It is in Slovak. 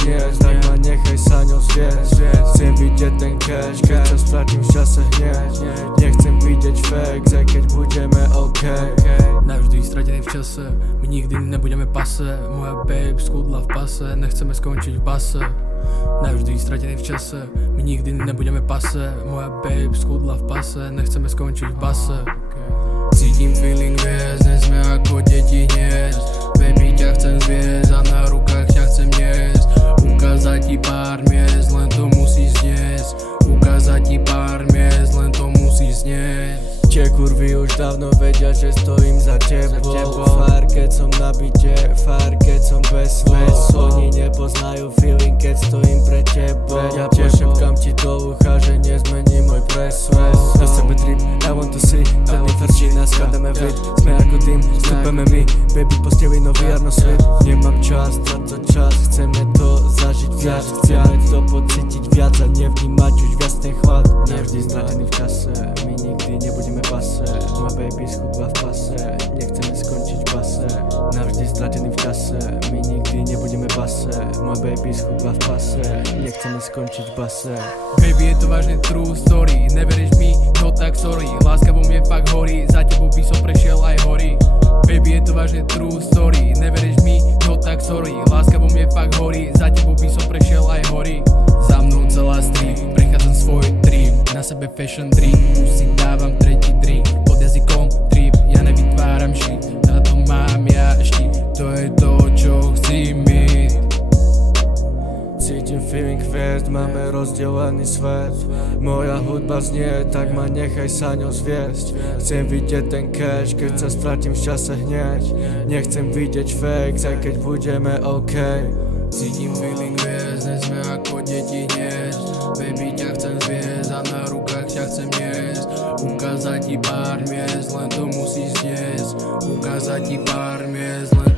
zniesť, tak ma nechaj sa ňou zviesť. Chcem vidieť ten cash, keď sa stratím v čase hneď. Nechcem vidieť fake, aj keď budeme OK. Navždy stratený v čase, my nikdy nebudeme pase. Moja babe skudla v pase, nechceme skončiť v base. Navždy stratený v čase, my nikdy nebudeme pase. Moja babe skudla v pase, nechceme skončiť v base. Cítim feeling viesť, nie sme ako deti hniezd. Baby ťa chcem zviesť a na rukách ťa chcem niesť. Ukázať ti pár miest, len to musíš zniesť. Ukázať ti pár miest, len to musíš zniesť. Tie kurvy už dávno vedia, že stojím za tebou. Fár keď som na byte, fár keď som bez slov. Oni nepoznajú feeling, keď stojím pre tebou. Ja pošepkám ti do ucha, že nezmení môj presvod. Na sebe trip, I want to see. Ten infarčí nás sklademe vlit. Sme ako tým, vstupeme my. Baby posteli nový jarno svet. Nemám čas, trácať čas. Chceme to zažiť viac. Chceme to pocítiť viac a nevnímať už viac ten chlad. Nevždy stratený v čase, my nikdy nebudeme base. Moja baby schudla v pase, nechceme skončiť v base. Navždy stratený v čase, my nikdy nebudeme base. Moja baby schudla v pase, nechceme skončiť v base. Baby, je to vážne true story, neveríš mi, no tak sorry. Láska vo mne fakt horí, za tebou by som prešiel aj hory. Baby, je to vážne true story, neveríš mi, no tak sorry. Láska vo mne fakt horí, za tebou by som prešiel aj hory. Za mnou celá street, prechádzam svoj dream. Na sebe fashion dream, už si dávam tretí drink. Pod jazykom trip, ja nevytváram shit. Na to mám ja štít, to je to, čo chci mít. Cítim feeling hviezd, máme rozdelený svet. Moja hudba znie, tak ma nechaj sa ňou zviesť. Chcem vidieť ten cash, keď sa stratím v čase hneď. Nechcem vidieť fake, aj keď budeme OK. Cítim feeling hviezd, nie sme ako deti hniezd. Baby ťa chcem zviesť a na rukách ťa chcem niesť. Ukázať ti pár miest, len to musíš zniesť. Ukázať ti pár miest, len